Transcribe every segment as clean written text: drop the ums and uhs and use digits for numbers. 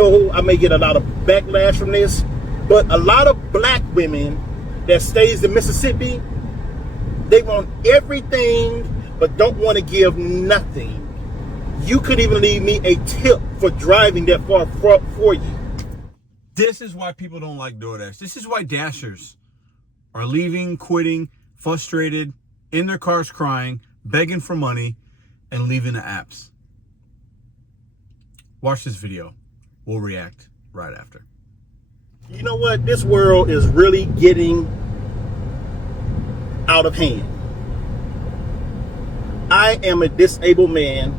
know I may get a lot of backlash from this, but a lot of black women that stays in Mississippi, they want everything but don't want to give nothing. You could even leave me a tip for driving that far for you. This is why people don't like DoorDash. This is why Dashers are leaving, quitting, frustrated, in their cars crying, begging for money, and leaving the apps. Watch this video. We'll react right after. You know what? This world is really getting out of hand. I am a disabled man,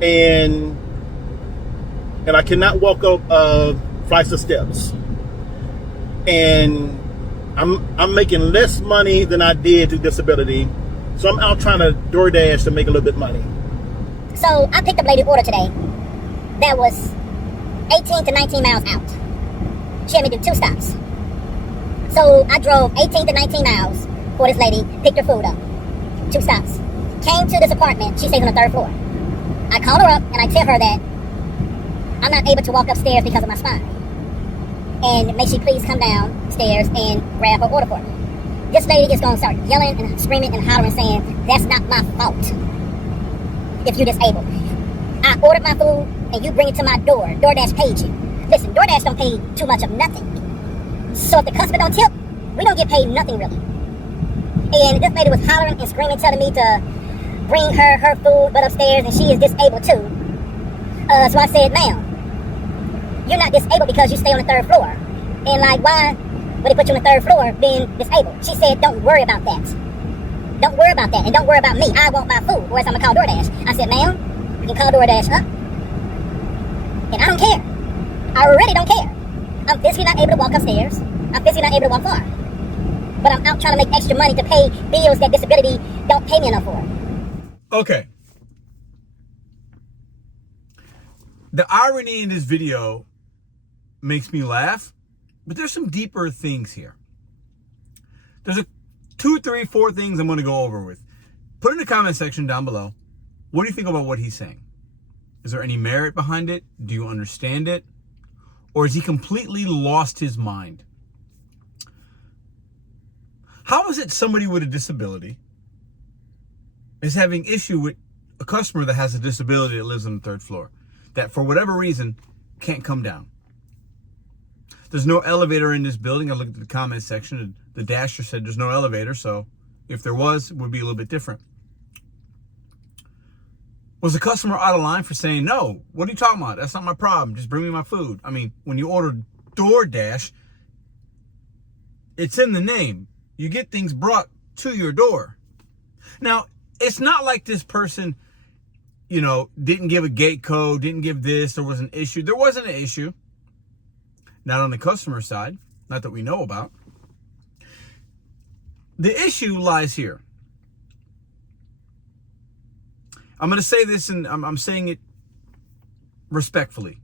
and I cannot walk up flights of steps. And I'm making less money than I did through disability, so I'm out trying to DoorDash to make a little bit of money. So I picked up a lady order today that was 18 to 19 miles out. She had me do 2 stops. So I drove 18 to 19 miles for this lady, picked her food up. 2 stops. Came to this apartment. She stays on the 3rd floor. I called her up and I tell her that I'm not able to walk upstairs because of my spine. And may she please come downstairs and grab her order for me. This lady is going to start yelling and screaming and hollering, saying, that's not my fault if you're disabled. I ordered my food and you bring it to my door. DoorDash paid you. Listen, DoorDash don't pay too much of nothing. So if the customer don't tip, we don't get paid nothing really. And this lady was hollering and screaming, telling me to bring her food but upstairs, and she is disabled too. So I said, ma'am, you're not disabled because you stay on the 3rd floor. And like, why would they put you on the 3rd floor being disabled? She said, don't worry about that. Don't worry about that, and don't worry about me. I want my food, or else I'm gonna call DoorDash. I said, ma'am, you can call DoorDash up. And I don't care. I really don't care. I'm physically not able to walk upstairs. I'm physically not able to walk far. But I'm out trying to make extra money to pay bills that disability don't pay me enough for. Okay. The irony in this video makes me laugh, but there's some deeper things here. There's 2, 3, 4 things I'm going to go over with. Put in the comment section down below, what do you think about what he's saying? Is there any merit behind it? Do you understand it? Or has he completely lost his mind? How is it somebody with a disability is having issue with a customer that has a disability that lives on the 3rd floor, that for whatever reason can't come down? There's no elevator in this building. I looked at the comment section and the Dasher said there's no elevator, so if there was, it would be a little bit different. Was the customer out of line for saying, no, what are you talking about? That's not my problem. Just bring me my food. I mean, when you order DoorDash, it's in the name. You get things brought to your door. Now, it's not like this person, you know, didn't give a gate code, didn't give this, there was an issue. There wasn't an issue. Not on the customer side, not that we know about. The issue lies here. I'm going to say this, and I'm saying it respectfully.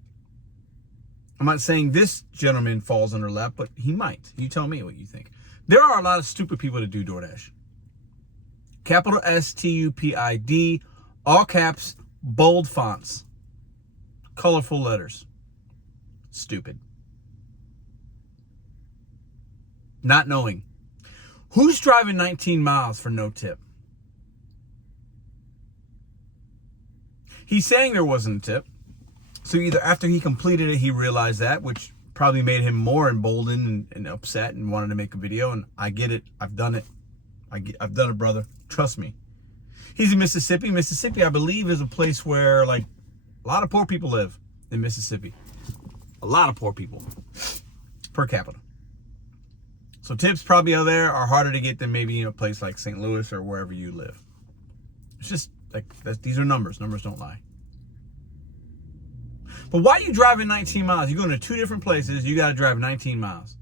I'm not saying this gentleman falls under lap, but he might. You tell me what you think. There are a lot of stupid people that do DoorDash. Capital STUPID, all caps, bold fonts, colorful letters. Stupid. Not knowing. Who's driving 19 miles for no tip? He's saying there wasn't a tip. So either after he completed it, he realized that, which probably made him more emboldened and upset and wanted to make a video. And I get it. I've done it. I've done it, brother. Trust me. He's in Mississippi. Mississippi, I believe, is a place where, like, a lot of poor people live in Mississippi. A lot of poor people per capita. So tips probably out there are harder to get than maybe in a place like St. Louis or wherever you live. It's just like, these are numbers. Numbers don't lie. But why are you driving 19 miles? You're going to 2 different places. You got to drive 19 miles.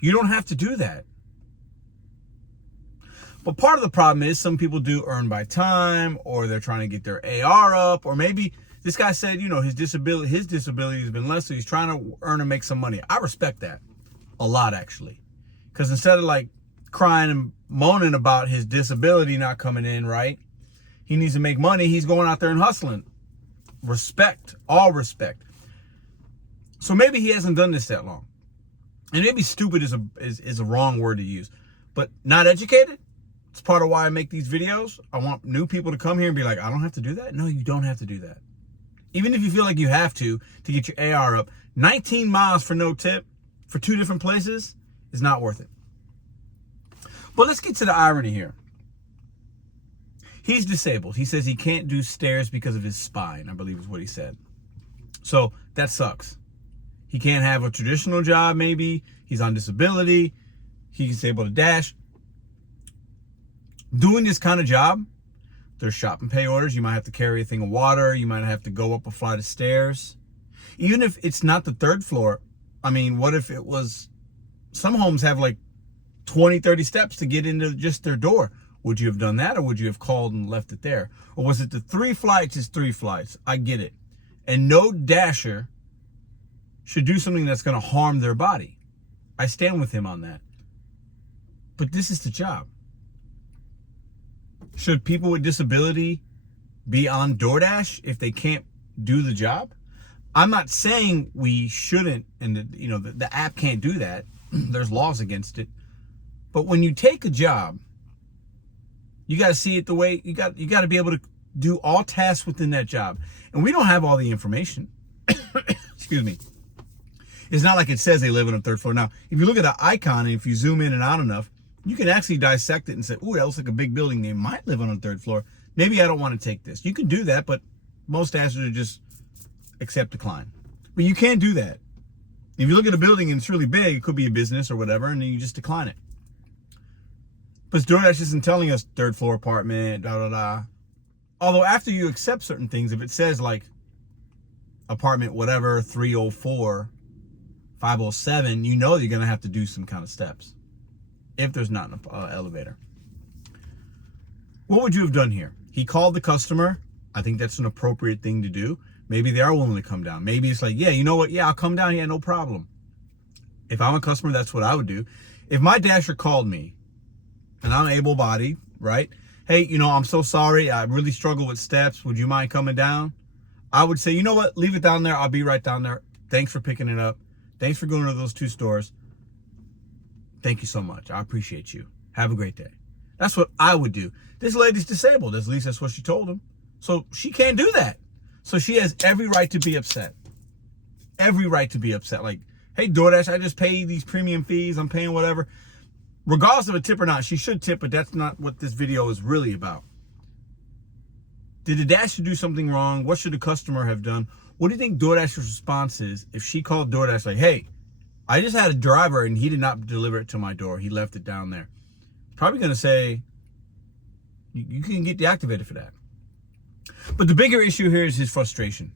You don't have to do that. But part of the problem is some people do earn by time, or they're trying to get their AR up, or maybe this guy said, you know, his disability has been less, so he's trying to earn and make some money. I respect that a lot, actually. Because instead of like crying and moaning about his disability not coming in right, he needs to make money. He's going out there and hustling. respect, all respect. So maybe he hasn't done this that long. And maybe stupid is a wrong word to use. But not educated? It's part of why I make these videos. I want new people to come here and be like, I don't have to do that. No, you don't have to do that. Even if you feel like you have to get your AR up, 19 miles for no tip for 2 different places is not worth it. But let's get to the irony here. He's disabled. He says he can't do stairs because of his spine, I believe is what he said. So that sucks. He can't have a traditional job, maybe. He's on disability. He's able to dash. Doing this kind of job, there's shop and pay orders. You might have to carry a thing of water. You might have to go up a flight of stairs. Even if it's not the 3rd floor, I mean, what if it was, some homes have like 20, 30 steps to get into just their door. Would you have done that, or would you have called and left it there? Or was it the 3 flights is 3 flights? I get it. And no dasher should do something that's going to harm their body. I stand with him on that. But this is the job. Should people with disability be on DoorDash if they can't do the job? I'm not saying we shouldn't, and the app can't do that. There's laws against it. But when you take a job, you got to see it the way you got to be able to do all tasks within that job. And we don't have all the information. Excuse me. It's not like it says they live on the 3rd floor. Now, if you look at the icon and if you zoom in and out enough, you can actually dissect it and say, ooh, that looks like a big building. They might live on the 3rd floor. Maybe I don't want to take this. You can do that, but most dashers are just accept decline. But you can't do that. If you look at a building and it's really big, it could be a business or whatever, and then you just decline it. But DoorDash isn't telling us 3rd floor apartment, da da da. Although after you accept certain things, if it says like apartment whatever, 304, 507, you know you're going to have to do some kind of steps if there's not an elevator. What would you have done here? He called the customer. I think that's an appropriate thing to do. Maybe they are willing to come down. Maybe it's like, yeah, you know what? Yeah, I'll come down here, no problem. If I'm a customer, that's what I would do. If my dasher called me and I'm able-bodied, right? Hey, I'm so sorry. I really struggle with steps. Would you mind coming down? I would say, you know what? Leave it down there. I'll be right down there. Thanks for picking it up. Thanks for going to those 2 stores. Thank you so much. I appreciate you. Have a great day. That's what I would do. This lady's disabled. At least that's what she told him. So she can't do that. So she has every right to be upset. Every right to be upset. Like, hey, DoorDash, I just paid these premium fees. I'm paying whatever. Regardless of a tip or not, she should tip, but that's not what this video is really about. Did the dasher do something wrong? What should the customer have done? What do you think DoorDash's response is if she called DoorDash like, hey, I just had a driver and he did not deliver it to my door. He left it down there. Probably going to say, you can get deactivated for that. But the bigger issue here is his frustration.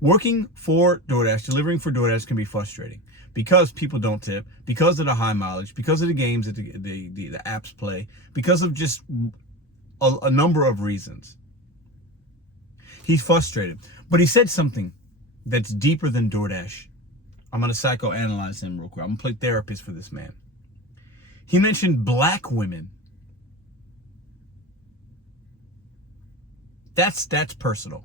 Working for DoorDash, delivering for DoorDash can be frustrating because people don't tip, because of the high mileage, because of the games that the apps play, because of just a number of reasons. He's frustrated. But he said something that's deeper than DoorDash. I'm going to psychoanalyze him real quick. I'm going to play therapist for this man. He mentioned black women. That's personal.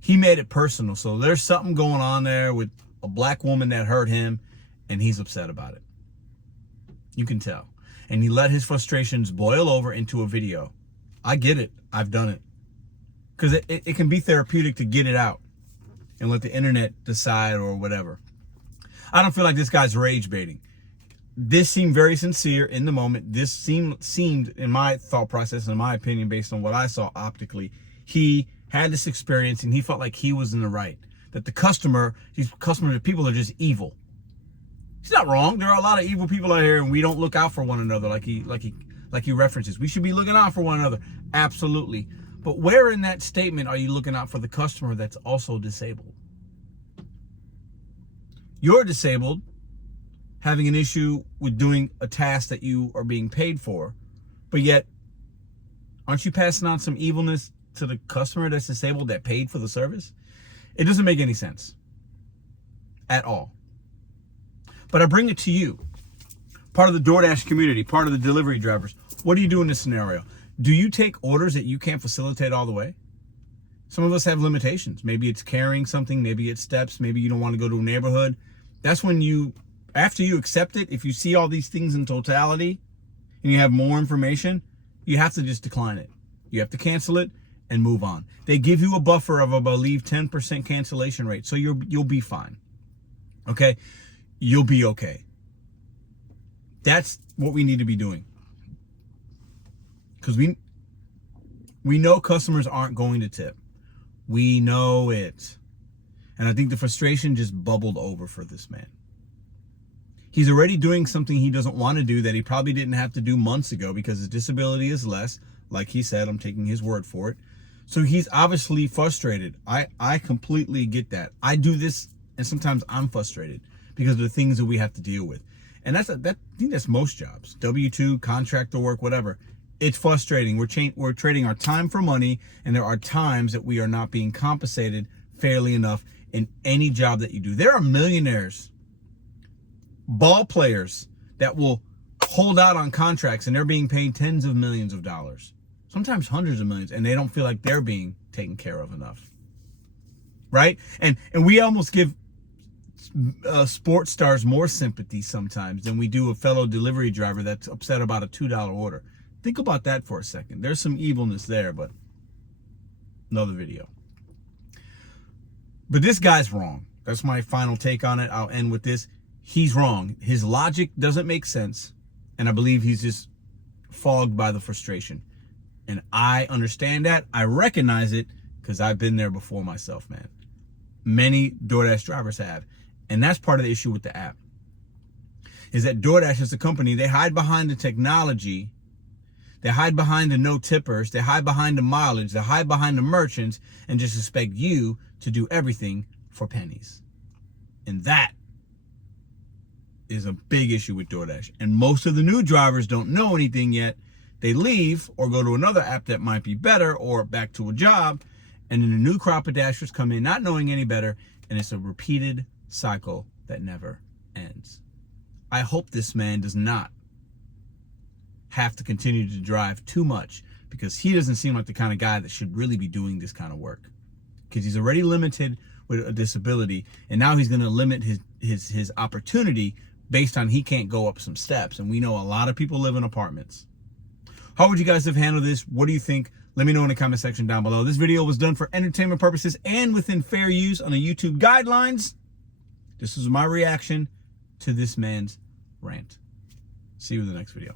He made it personal. So there's something going on there with a black woman that hurt him, and he's upset about it. You can tell. And he let his frustrations boil over into a video. I get it. I've done it. Because it can be therapeutic to get it out and let the internet decide or whatever. I don't feel like this guy's rage baiting. This seemed very sincere in the moment. This seemed in my thought process, in my opinion, based on what I saw optically, he had this experience and he felt like he was in the right. That the these people are just evil. He's not wrong. There are a lot of evil people out here and we don't look out for one another like he references. We should be looking out for one another. Absolutely. But where in that statement are you looking out for the customer that's also disabled? You're disabled, having an issue with doing a task that you are being paid for, but yet, aren't you passing on some evilness to the customer that's disabled that paid for the service? It doesn't make any sense at all. But I bring it to you, part of the DoorDash community, part of the delivery drivers. What do you do in this scenario? Do you take orders that you can't facilitate all the way? Some of us have limitations. Maybe it's carrying something, maybe it's steps, maybe you don't want to go to a neighborhood. That's when you, after you accept it, if you see all these things in totality and you have more information, you have to just decline it. You have to cancel it and move on. They give you a buffer of, I believe, 10% cancellation rate. So you'll be fine. Okay? You'll be okay. That's what we need to be doing. Because we know customers aren't going to tip. We know it. And I think the frustration just bubbled over for this man. He's already doing something he doesn't want to do that he probably didn't have to do months ago because his disability is less. Like he said, I'm taking his word for it. So he's obviously frustrated. I completely get that. I do this and sometimes I'm frustrated because of the things that we have to deal with. And I think that's most jobs. W-2, contractor work, whatever. It's frustrating. We're trading our time for money, and there are times that we are not being compensated fairly enough in any job that you do. There are millionaires, ball players that will hold out on contracts, and they're being paid tens of millions of dollars, sometimes hundreds of millions, and they don't feel like they're being taken care of enough, right? And we almost give sports stars more sympathy sometimes than we do a fellow delivery driver that's upset about a $2 order. Think about that for a second. There's some evilness there, but another video. But this guy's wrong. That's my final take on it. I'll end with this. He's wrong. His logic doesn't make sense. And I believe he's just fogged by the frustration. And I understand that. I recognize it because I've been there before myself, man. Many DoorDash drivers have. And that's part of the issue with the app. Is that DoorDash as a company, they hide behind the technology. They hide behind the no tippers. They hide behind the mileage. They hide behind the merchants and just expect you to do everything for pennies. And that is a big issue with DoorDash. And most of the new drivers don't know anything yet. They leave or go to another app that might be better or back to a job. And then the new crop of dashers come in not knowing any better. And it's a repeated cycle that never ends. I hope this man does not have to continue to drive too much because he doesn't seem like the kind of guy that should really be doing this kind of work because he's already limited with a disability and now he's going to limit his opportunity based on he can't go up some steps. And we know a lot of people live in apartments. How would you guys have handled this? What do you think? Let me know in the comment section down below. This video was done for entertainment purposes and within fair use on the YouTube guidelines. This is my reaction to this man's rant. See you in the next video.